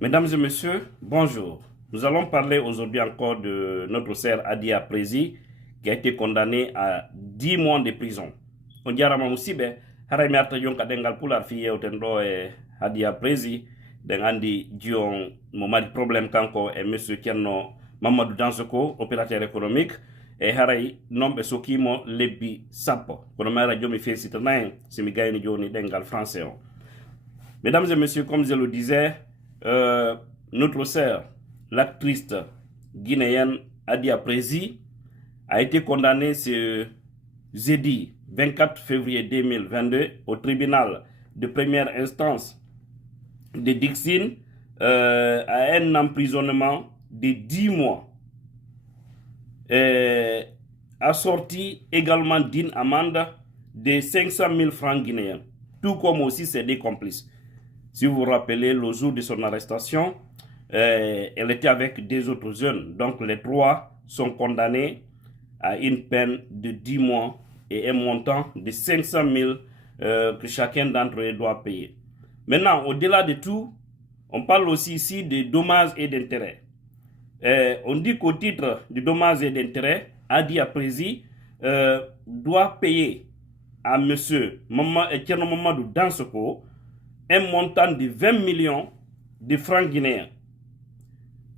Mesdames et messieurs, bonjour. Nous allons parler aujourd'hui encore de notre sœur Adia Prési qui a été condamnée à 10 mois de prison. On dirait que haray mi arta jonka dengal pular fi yewten do e Adia Prési den andi jion mo mari problème kanko e monsieur Kenno Mamadou Dansoko, opérateur économique e haray nombe sokimo lebbi sappo kono mara jomi félicite nayen simi gayni joni dengal français on. Mesdames et messieurs, comme je le disais, notre sœur, l'actrice guinéenne Adia Prési, a été condamnée ce jeudi 24 février 2022 au tribunal de première instance de Dixine à un emprisonnement de 10 mois, assorti également d'une amende de 500 000 francs guinéens, tout comme aussi ses deux complices. Si vous vous rappelez, le jour de son arrestation, elle était avec deux autres jeunes. Donc les trois sont condamnés à une peine de 10 mois et un montant de 500 000 que chacun d'entre eux doit payer. Maintenant, au-delà de tout, on parle aussi ici de dommages et d'intérêts. On dit qu'au titre de dommages et d'intérêts, Adia Prési doit payer à M. Thierno Mamadou Dansoko un montant de 20 millions de francs guinéens.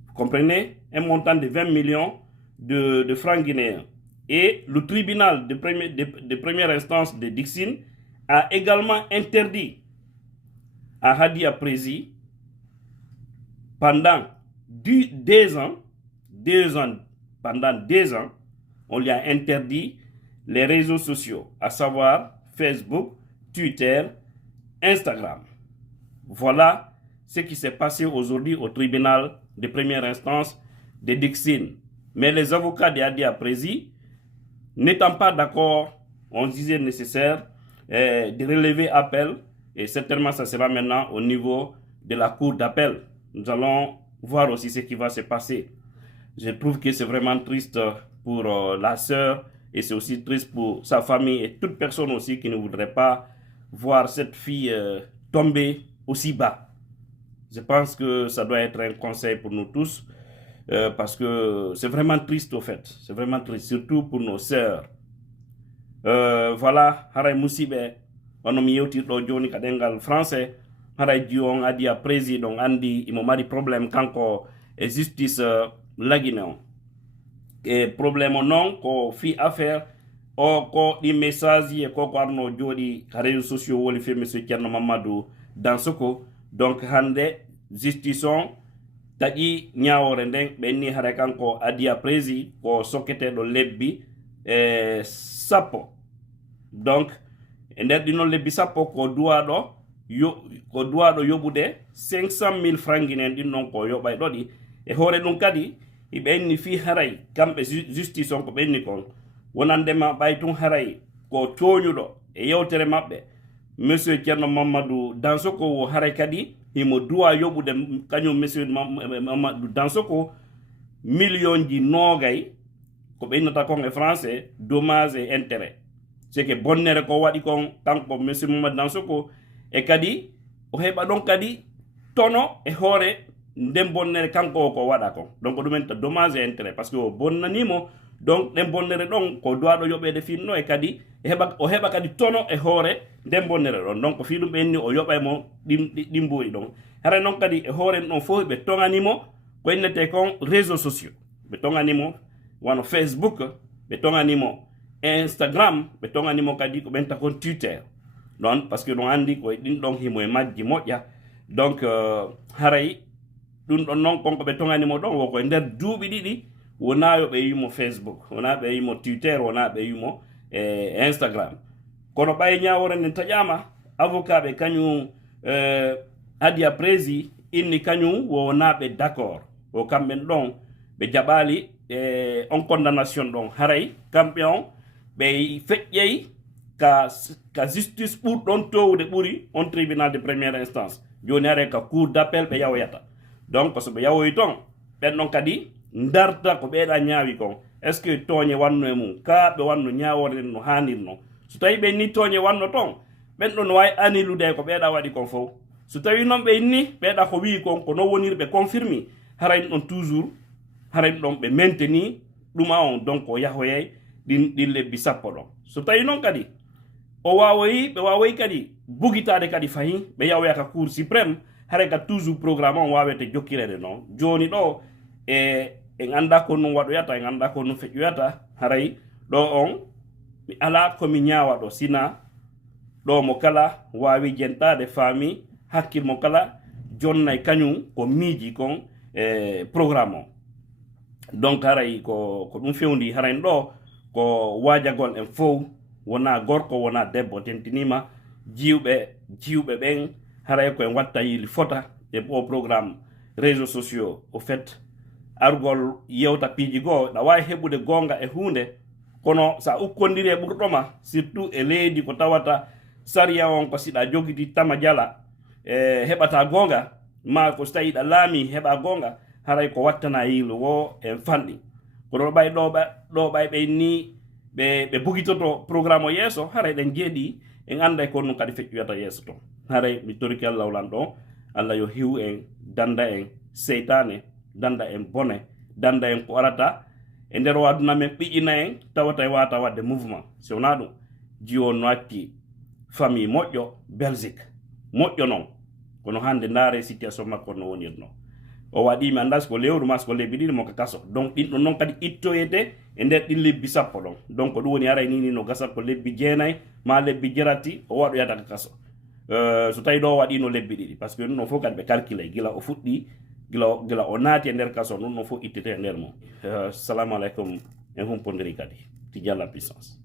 Vous comprenez? Un montant de 20 millions de francs guinéens. Et le tribunal de première instance de Dixine a également interdit à Adia Prési pendant 2 ans, pendant 2 ans, on lui a interdit les réseaux sociaux, à savoir Facebook, Twitter, Instagram. Voilà ce qui s'est passé aujourd'hui au tribunal de première instance de Dixine. Mais les avocats de Adia Prési, n'étant pas d'accord, on disait nécessaire de relever appel, et certainement ça sera maintenant au niveau de la cour d'appel. Nous allons voir aussi ce qui va se passer. Je trouve que c'est vraiment triste pour la sœur, et c'est aussi triste pour sa famille et toute personne aussi qui ne voudrait pas voir cette fille tomber aussi bas. Je pense que ça doit être un conseil pour nous tous, parce que c'est vraiment triste au fait. C'est vraiment triste, surtout pour nos sœurs. Voilà, haray musibe, on mi yewti do joni kadengal français, haray dion Adia Prési donc andi imo mari problème kanko e justice lagine et problème non ko fi affaire o ko di message e ko arno jodi réseaux sociaux woli fe monsieur Thierno Mamadou Dansoko. Donc hande justice on taƴi ñawore nden ɓenni hara kanko Adia Prési ko sokketeɗo lebbi sappo. Donc e nder ɗinon lebbi sappo ko duwaɗo yoɓude 500 000 francs guinéen ɗinnon ko yoɓay ɗoɗi e hoore ɗum kadi i ɓenni fi haray kamɓe justice on ko ɓenni kon wonandema ɓay tun haray ko coñuɗo e yewtere maɓɓe monsieur Thierno Mamadou Dansoko wo haray kadi himo duwa yoɓude kañum monsieur Mamadou Dansoko million ji nogay ko ɓennata kon e français dommage et intérêt. C'est que bonnere ko waɗi kon kanko monsieur Mamadou Dansoko e kadi o heɓa ɗon kadi tono e hoore nden bonnere kanko ko waɗa kon. Donc ɗumen ta dommage et intérêt parce que o bonnanimo donc ɗen bonnere ɗon ko duwaɗo yoɓede finno e kadi o heɓa kadi tono e hoore nden bonnere ɗon. Donc fi ɗum ɓenni o yoɓay mo ɗin mburi ɗon. Hara noon kadi e hoore ɗon fof ɓe toŋanimo ko innete kon réseaux sociaux. Ɓe toŋanimo wano Facebook, ɓe toŋanimo Instagram, ɓe toŋanimo kadi ko ɓenta kon Twitter. Non parce que ɗon andi koye ɗin ɗon himo e majji moƴƴa. Donc haray ɗum ɗon noon konko ɓe toŋanimo ɗon woko e nder duuɓi ɗiɗi wona yo ɓe yimo Facebook, wona ɓe yimo Twitter, wona ɓe yimo Instagram. Kono ɓay ñawore nden taƴama avocat ɓe kañum Adia Prési inni kañum wona ɓe d'accord o kamɓen ɗon ɓe jaɓali on condamnation ɗon haray kamɓe on ɓe feƴƴey ka justice ɓurɗon towde ɓuri on tribunal de première instance joni haray ka cour d'appel ɓe yawoyata. Donc so ɓe yawoyi ton ɓen ɗon kadi darta ko ɓeeɗa ñaawi kon est ce que tooñe wanno e mum ka ɓe wanno ñaawore no hanirno. So tawi ɓe ni tooñe wanno ton ɓen ɗon no wawi anilude ko ɓeeɗa waɗi kon fof so tawi noon ɓe inni ɓeeɗa ko wi kon ko non woniri ɓe confirmi harayn ɗon toujours harayn ɗon ɓe mainteni ɗuma on donc o yahoyay ɗin lebbi sappo ɗon so tawi noon kadi o wawoyi ɓe wawoyi kadi bugitade kadi fayi ɓe yawoyaka cour suprême haray ka toujours programme on wawete jokkirede noon joni ɗo en anda ko num waɗoyata en anda ko num feƴƴoyata haray ɗo on mi ala komi ñaawa ɗo sina ɗo mo kala wawi jentade faami hakkil mo kala jonnay kañum ko miiji kon programme o donc haray ko ɗum fewndi harayn ɗo ko waajagol en fof wona gorko wona debbo tentinima jiwɓe ɓen haray koyen watta yili fota e o programme réseaux sociaux au fait argol yewta piiji goo ɗa wawi heɓude gonga e hunde kono sa ukkondiri e ɓurɗoma surtout e leydi ko tawata sariya on ko siɗa jogiti tama jala heɓata gonga ma ko so tawi ɗa laami heɓa gonga haray ko wattana yiilu wo en fanɗi kono ɓay ɗo ɓay ɓe ni ɓe bugitoto programme o yeeso haray ɗen jeeɗi en anda e kon ɗum kadi feƴƴoyata yeeso to haray mi toriki Allah wlan ɗo Allah yo hiw en danda en seytane danda en bone danda en ko arata e nder waduna men ɓiƴina en tawata e wata wadde mouvement si wona ɗum jiwon no acci famille moƴƴo Belgique moƴƴo noon kono hande ndaare situation makko no wonirno o waɗi mi anda ko lewru mas ko lebbi ɗiɗi mo ka kaso donc ɗin ɗon noon kadi ittoyete e nder ɗin lebbi sappo ɗon donc ɗum woni aray nini no gasa ko lebbi jeenayi ma lebbi jerati o waɗoyata ka kaso so tawi ɗo waɗino lebbi ɗiɗi par ce que ɗum ɗon fof kadi ɓe calculé gila o fuɗɗi gila o naati e nder kaso ɗum ɗon fof ittete e nder mum salamu aleykum en humpodiri kadi ti Dialla puissance